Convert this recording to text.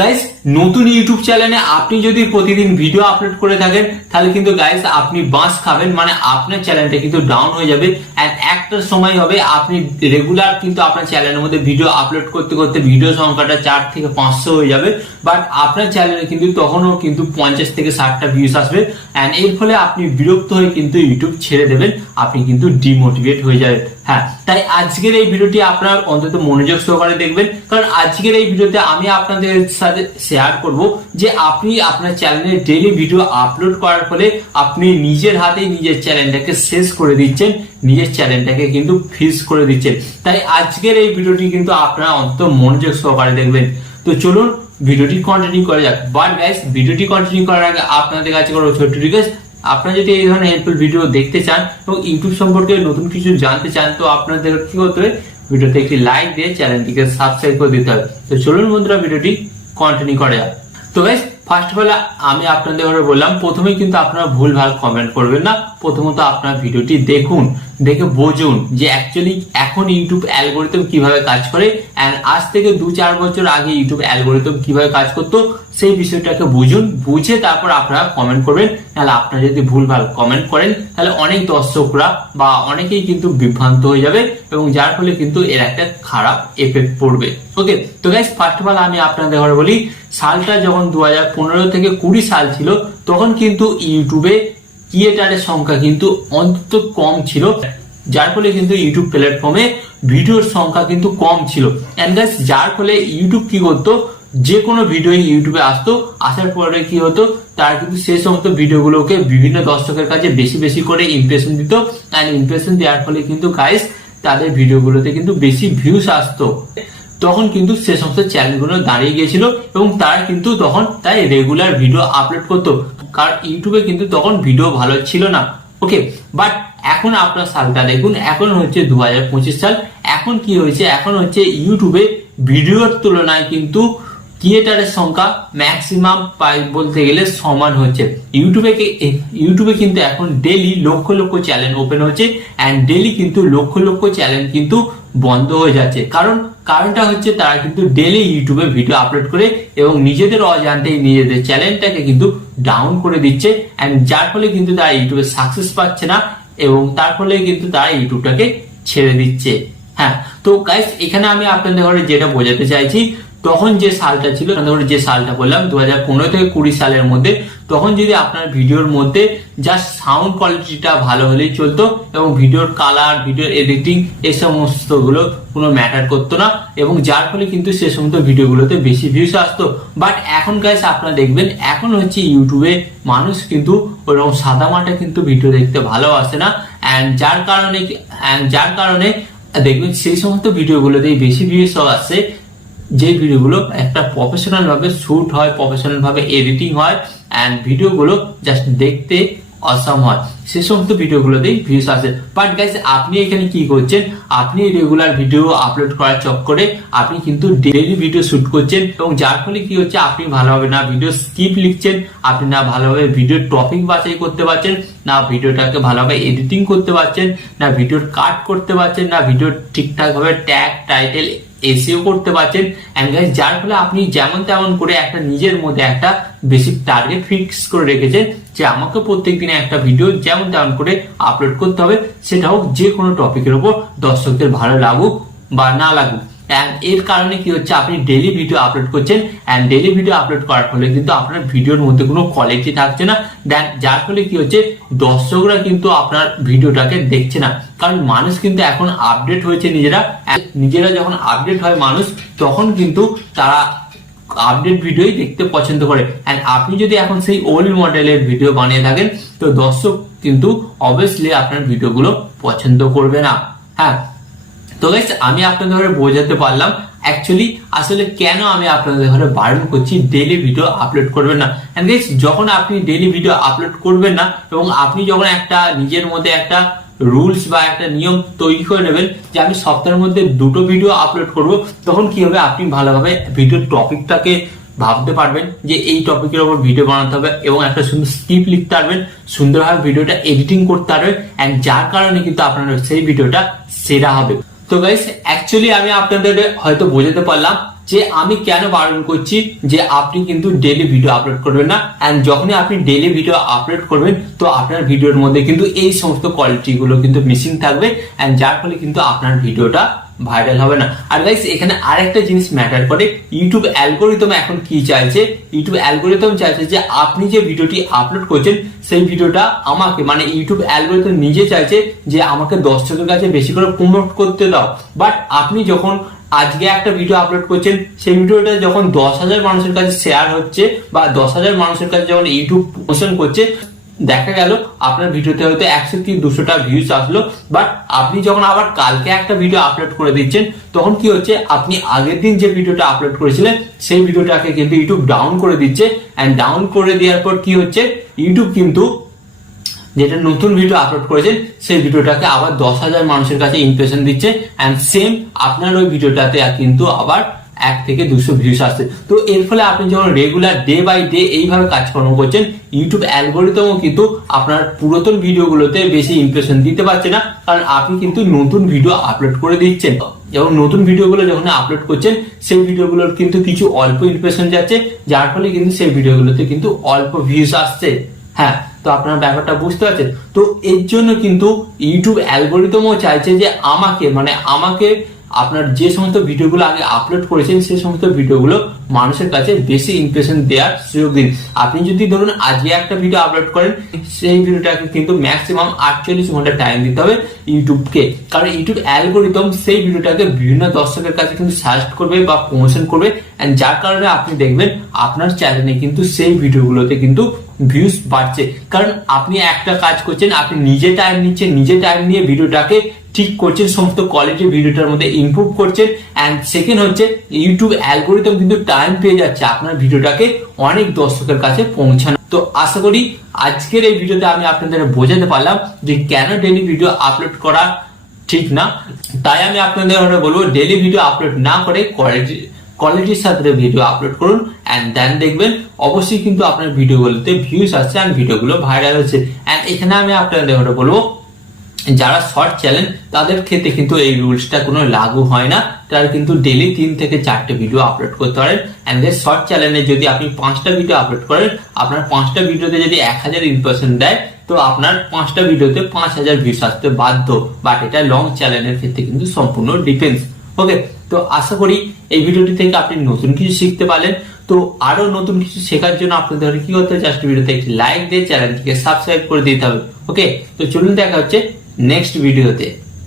Guys নতুন YouTube চ্যানেলে আপনি যদি প্রতিদিন ভিডিও আপলোড করে থাকেন তাহলে কিন্তু গাইস আপনি বাঁশ খাবেন, মানে আপনার চ্যানেলটা কিন্তু ডাউন হয়ে যাবে। এন্ড একটা সময় হবে আপনি রেগুলার কিন্তু আপনার চ্যানেলের মধ্যে ভিডিও আপলোড করতে করতে ভিডিও সংখ্যাটা 4 থেকে 500 হয়ে যাবে, বাট আপনার চ্যানেলে কিন্তু তখনও কিন্তু 50 থেকে 60টা ভিউজ আসবে। এন্ড এর ফলে আপনি বিরক্ত হয়ে কিন্তু ইউটিউব ছেড়ে দেবেন, আপনি কিন্তু ডিমোটিভেট হয়ে যাবেন। হ্যাঁ, তাই আজকের এই ভিডিওটি আপনার অন্তত মনোযোগ সহকারে দেখবেন, কারণ আজকের এই ভিডিওতে আমি আপনাদের সাথে শেয়ার করব যে আপনি আপনার চ্যানেলে ডেইলি ভিডিও আপলোড করার ফলে আপনি নিজের হাতেই নিজের চ্যানেলটাকে শেষ করে দিচ্ছেন, নিজের চ্যানেলটাকে কিন্তু ফ্রিজ করে দিচ্ছেন। তাই আজকের এই ভিডিওটি কিন্তু আপনারা অন্তত মনোযোগ সহকারে দেখবেন। তো চলুন ভিডিওটি কন্টিনিউ করা যাক। বাট গাইস, ভিডিওটি কন্টিনিউ করার আগে আপনাদের কাছে কোনো ছোট্ট রিকোয়েস্ট, আপনারা যদি এই ধরনের হেল্পফুল ভিডিও দেখতে চান এবং ইউটিউব সম্পর্কে নতুন কিছু জানতে চান, তো আপনাদের কি করতে হবে, ভিডিওতে একটি লাইক দিয়ে চ্যানেলটিকে সাবস্ক্রাইব করে দিতে হবে। তো চলুন বন্ধুরা ভিডিওটি কন্টিনিউ করা যাক। তো গাইস, ফার্স্ট অফ অল আমি আপনাদের বললাম প্রথমেই কিন্তু আপনারা ভুলভাল কমেন্ট করবেন না। প্রথমত আপনারা ভিডিওটি দেখুন, দেখে বুঝুন যে অ্যাকচুয়ালি এখন ইউটিউব অ্যালগোরিদম কিভাবে কাজ করে, এন্ড আজ থেকে 2-4 বছর আগে ইউটিউব অ্যালগোরিদম কিভাবে কাজ করতো সেই বিষয়টাকে বুঝুন, বুঝে তারপর আপনারা কমেন্ট করবেন। তাহলে আপনারা যদি ভুলভাল কমেন্ট করেন তাহলে অনেক দর্শকরা বা অনেকেই কিন্তু বিভ্রান্ত হয়ে যাবে এবং যার ফলে কিন্তু এর একটা খারাপ এফেক্ট পড়বে। ওকে, তো গাইস ফার্স্ট অফ অল আমি আপনাদের বলি, সালটা যখন 2015 থেকে 20 সাল ছিল তখন কিন্তু ইউটিউবে ক্রিয়েটারের সংখ্যা কিন্তু অন্তত কম ছিল, যার ফলে কিন্তু ইউটিউব প্ল্যাটফর্মে ভিডিওর সংখ্যা কিন্তু কম ছিল। এন্ড গাইস, যার ফলে ইউটিউব কি করতো, যে কোনো ভিডিও ইউটিউবে আসতো, আসার পরে কি হতো, তার কিন্তু সেই সমস্ত ভিডিওগুলোকে বিভিন্ন দর্শকের কাছে বেশি বেশি করে ইমপ্রেশন দিত। এন্ড ইমপ্রেশন দেওয়ার ফলে কিন্তু গাইস তাদের ভিডিওগুলোতে কিন্তু বেশি ভিউজ আসতো। তখন কিন্তু সে সমস্ত চ্যানেলগুলো দাঁড়িয়ে গিয়েছিল এবং তারা কিন্তু তখন তাই রেগুলার ভিডিও আপলোড করতো, কারণ ইউটিউবে কিন্তু তখন ভিডিও ভালো ছিল না। ওকে, বাট এখন আপনার সালটা দেখুন, এখন হচ্ছে 2025 সাল। এখন কি হয়েছে, এখন হচ্ছে ইউটিউবে ভিডিওর তুলনায় কিন্তু ক্রিয়েটারের সংখ্যা ম্যাক্সিমাম বলতে গেলে সমান হচ্ছে। ইউটিউবে কিন্তু এখন daily lakh lakh channel open হচ্ছে এন্ড ডেইলি কিন্তু লক্ষ লক্ষ চ্যানেল কিন্তু বন্ধ হয়ে যাচ্ছে। কারণটা হচ্ছে তারা কিন্তু ডেইলি ইউটিউবে ভিডিও আপলোড করে এবং নিজেদের অজান্তেই নিজেদের চ্যানেলটাকে কিন্তু ডাউন করে দিচ্ছে, এন্ড যার ফলে কিন্তু তারা ইউটিউবে সাকসেস পাচ্ছে না এবং তার ফলে কিন্তু তারা ইউটিউবটাকে ছেড়ে দিচ্ছে। হ্যাঁ, তো গাইস এখানে আমি আপনাদের যেটা বোঝাতে চাইছি, তখন যে সালটা ছিল, যে সালটা বললাম 2015 থেকে 20 সালের মধ্যে, তখন যদি আপনার ভিডিওর মধ্যে জাস্ট সাউন্ড কোয়ালিটিটা ভালো হলেই চলতো এবং ভিডিওর কালার, ভিডিওর এডিটিং এই সমস্ত গুলো কোনো ম্যাটার করতো না এবং যার ফলে কিন্তু সে সমস্ত ভিডিওগুলোতে বেশি ভিউজ আসতো। বাট এখন গাইস আপনারা দেখবেন, এখন হচ্ছে ইউটিউবে মানুষ কিন্তু ওরকম সাদামাটা কিন্তু ভিডিও দেখতে ভালোবাসে না, এন্ড যার কারণে দেখবেন সেই সমস্ত ভিডিওগুলোতেই বেশি ভিউজ আসছে, যে ভিডিওগুলো একটা প্রফেশনাল ভাবে শুট হয়, প্রফেশনাল ভাবে এডিটিং হয় এন্ড ভিডিওগুলো জাস্ট দেখতে অসাম হয়, সে সমস্ত ভিডিওগুলোতেই ভিউজ আসে। বাট গাইস আপনি এখানে কি করছেন, আপনি রেগুলার ভিডিও আপলোড করার চক্করে আপনি কিন্তু ডেইলি ভিডিও শুট করছেন এবং যার ফলে কি হচ্ছে, আপনি ভালোভাবে না ভিডিও স্ক্রিপ্ট লিখছেন, আপনি না ভালোভাবে ভিডিওর টপিক বাছাই করতে পারছেন, না ভিডিওটাকে ভালোভাবে এডিটিং করতে পারছেন, না ভিডিওর কাট করতে পারছেন, না ভিডিও ঠিকঠাক ভাবে ট্যাগ, টাইটেল, এসইও করতে পারছেন। এন্ড গাইস যার ফলে আপনি যেমন তেমন করে একটা নিজের মধ্যে একটা বেসিক টার্গেট ফিক্স করে রেখেছেন যে আমাকে প্রত্যেক দিনে একটা ভিডিও যেমন তেমন করে আপলোড করতে হবে, সেটা হোক যে কোনো টপিকের উপর, দর্শকদের ভালো লাগুক বা না লাগুক। এন্ড এর কারণে কি হচ্ছে, আপনি ডেইলি ভিডিও আপলোড করছেন এন্ড ডেইলি ভিডিও আপলোড করার ফলে কিন্তু আপনার ভিডিওর মধ্যে কোনো কোয়ালিটি থাকছে না, যার ফলে কি হচ্ছে, দর্শকরা কিন্তু আপনার ভিডিওটাকে দেখছে না। কারণ মানুষ কিন্তু এখন আপডেট হয়েছে, নিজেরা যখন আপডেট হয় মানুষ, তখন কিন্তু তারা আপডেট ভিডিওই দেখতে পছন্দ করে। এন্ড আপনি যদি এখন সেই ওল্ড মডেলের ভিডিও বানিয়ে থাকেন, তো দর্শক কিন্তু অবভিয়াসলি আপনার ভিডিওগুলো পছন্দ করবে না। হ্যাঁ, তো গাইস আমি আপনাদের বোঝাতে পারলাম অ্যাকচুয়ালি আসলে কেন আমি আপনাদের বারণ করছি ডেইলি ভিডিও আপলোড করবেন না। এন্ড গাইস যখন আপনি ডেইলি ভিডিও আপলোড করবেন না এবং আপনি যখন একটা নিজের মধ্যে একটা রুলস বা একটা নিয়ম তৈরি করে নেবেন যে আমি সপ্তাহের মধ্যে 2টো ভিডিও আপলোড করব, তখন কি হবে, আপনি ভালোভাবে ভিডিওর টপিকটাকে ভাবতে পারবেন যে এই টপিকের উপর ভিডিও বানাতে হবে এবং একটা সুন্দর স্ক্রিপ্ট লিখতে পারবেন, সুন্দরভাবে ভিডিওটা এডিটিং করতে পারবেন, এন্ড যার কারণে কিন্তু আপনার সেই ভিডিওটা সেরা হবে। তো গাইস অ্যাকচুয়ালি আমি আপনাদের হয়তো বোঝাতে পারলাম যে আমি কেন বারণ করছি যে আপনি কিন্তু ডেইলি ভিডিও আপলোড করবেন না, এন্ড যখনই আপনি ডেইলি ভিডিও আপলোড করবেন তো আপনার ভিডিওর মধ্যে কিন্তু এই সমস্ত কোয়ালিটি গুলো কিন্তু মিসিং থাকবে, এন্ড যার ফলে কিন্তু আপনার ভিডিওটা ভাইরাল হবে না। আর গাইস এখানে আরেকটা জিনিস ম্যাটার করে, ইউটিউব অ্যালগোরিদম এখন কি চাইছে, ইউটিউব অ্যালগোরিদম চাইছে যে আপনি যে ভিডিওটি আপলোড করছেন সেই ভিডিওটা আমাকে, মানে ইউটিউব অ্যালগোরিদম নিজে চাইছে যে আমাকে দর্শকের কাছে বেশি করে প্রমোট করতে দাও। বাট আপনি যখন আজকে একটা ভিডিও আপলোড করছেন, সেই ভিডিওটা যখন 10,000 মানুষের কাছে শেয়ার হচ্ছে বা 10,000 মানুষের কাছে যখন ইউটিউব প্রমোশন করছে, দেখা গেল আপনার ভিডিওতে হয়তো 100 কি 200টা ভিউজ আসলো, বাট আপনি যখন আবার কালকে একটা ভিডিও আপলোড করে দিচ্ছেন তখন কি হচ্ছে, আপনি আগের দিন যে ভিডিওটা আপলোড করেছিলেন সেই ভিডিওটাকে কিন্তু ইউটিউব ডাউন করে দিচ্ছে, এন্ড ডাউন করে দেওয়ার পর কি হচ্ছে, ইউটিউব কিন্তু যেটা নতুন ভিডিও আপলোড করেছেন সেই ভিডিওটাকে আবার 10,000 মানুষের কাছে ইমপ্রেশন দিচ্ছে, এন্ড সেম আপনার ওই ভিডিওটাতে কিন্তু আবার 1 থেকে 200 ভিউজ আসছে। তো এর ফলে আপনি যখন রেগুলার ডে বাই ডে এইভাবে কাজকর্ম করছেন, ইউটিউব অ্যালগোরিদমও কিন্তু আপনার পুরাতন ভিডিওগুলোতে বেশি ইমপ্রেশন দিতে পারছে না, কারণ আপনি কিন্তু নতুন ভিডিও আপলোড করে দিচ্ছেন। এবং নতুন ভিডিওগুলো যখন আপলোড করছেন সেই ভিডিওগুলোর কিন্তু কিছু অল্প ইমপ্রেশন যাচ্ছে, যার ফলে কিন্তু সেই ভিডিওগুলোতে কিন্তু অল্প ভিউজ আসছে। হ্যাঁ, তো আপনার ব্যাপারটা বুঝতে পারছেন। তো এর জন্য কিন্তু ইউটিউব অ্যালগোরিদমও চাইছে যে আমাকে আপনার যে সমস্ত ভিডিওগুলো আগে আপলোড করেছেন সেই সমস্ত ভিডিওগুলো মানুষের কাছে বেশি ইমপ্রেশন দেওয়ার সুযোগ দিন। আপনি যদি ধরুন আজকে একটা ভিডিও আপলোড করেন, সেই ভিডিওটাকে কিন্তু ম্যাক্সিমাম 48 ঘন্টা টাইম দিতে হবে ইউটিউবকে, কারণ ইউটিউব অ্যালগোরিদম সেই ভিডিওটাকে বিভিন্ন দর্শকের কাছে কিন্তু সাজেস্ট করবে বা প্রমোশন করবে, এন্ড যার কারণে আপনি দেখবেন আপনার চ্যানেলে কিন্তু সেই ভিডিওগুলোতে কিন্তু ভিউজ বাড়ছে। কারণ আপনি একটা কাজ করছেন, আপনি নিজে টাইম নিচ্ছেন, নিজে টাইম নিয়ে ভিডিওটাকে ঠিক করছেন, সমস্ত কোয়ালিটি ভিডিওটার মধ্যে ইমপ্রুভ করছেন, এন্ড সেকেন্ড হচ্ছে ইউটিউব অ্যালগোরিদম কিন্তু টাইম পেয়ে যাচ্ছে আপনার ভিডিওটাকে অনেক দর্শকের কাছে পৌঁছানো। তো আশা করি আজকের এই ভিডিওতে আমি আপনাদের বোঝাতে পারলাম যে কেন ডেইলি ভিডিও আপলোড করা ঠিক না। তাই আমি আপনাদের বলবো ডেইলি ভিডিও আপলোড না করে কোয়ালিটির সাথে ভিডিও আপলোড করুন, এন্ড দেন দেখবেন অবশ্যই কিন্তু আপনার ভিডিওগুলোতে ভিউজ আসছে এন্ড ভিডিওগুলো ভাইরাল হচ্ছে। এন্ড এখানে আমি আপনাদের বলবো যারা শর্ট চ্যানেল তাদের ক্ষেত্রে কিন্তু এই রুলসটা কোনো লাগু হয় না, তারা কিন্তু ডেইলি 3 থেকে 4টে ভিডিও আপলোড করতে পারেন। এন্ড শর্ট চ্যানেলে যদি আপনি 5টা ভিডিও আপলোড করেন, আপনার 5টা ভিডিওতে যদি 1000 ইমপ্রেশন দেয় তো আপনার 5টা ভিডিওতে 5000 ভিউজ আসতে বাধ্য, বাট এটা লং চ্যানেলের ক্ষেত্রে কিন্তু সম্পূর্ণ ডিপেন্ডস। ওকে, তো আশা করি এই ভিডিওটি থেকে আপনি নতুন কিছু শিখতে পারলেন। তো আরো নতুন কিছু শেখার জন্য আপনাদের কি করতে হবে, জাস্ট ভিডিওতে একটি লাইক দিয়ে চ্যানেলটিকে সাবস্ক্রাইব করে দিতে হবে। ওকে, তো চলুন দেখা হচ্ছে নেক্সট ভিডিওতে।